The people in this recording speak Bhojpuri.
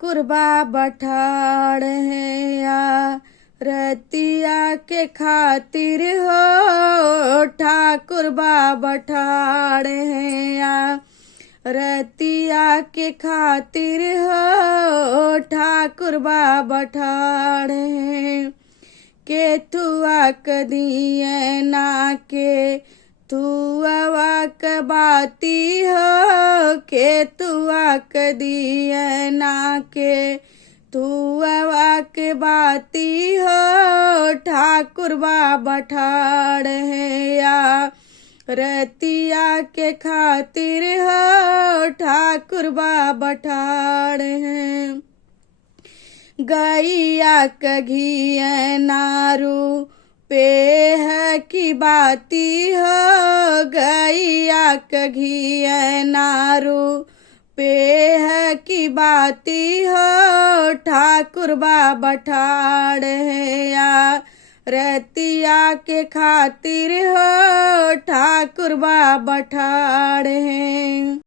ठाकुर बाबा ठाड़ है या रतिया के खातिर हो। ठाकुर बाबा ठाड़ है या रतिया के खातिर हो। ठाकुर बाबा ठाड़ है के तुआ कदिए ना के तुआ क बाती हो। के तुआ कदिए ना के तुआ के बाती हो। ठाकुर बाबा ठाड़ है या रतिया के खातिर हो। ठाकुर बाबा ठाड़ है गैया क घिया नारू पेह की बाती हो। गैया क घिया नारू पेह की बाती हो। ठाकुर बाबा ठाड़ है या रतिया के खातिर हो। ठाकुर बाबा ठाड़ है।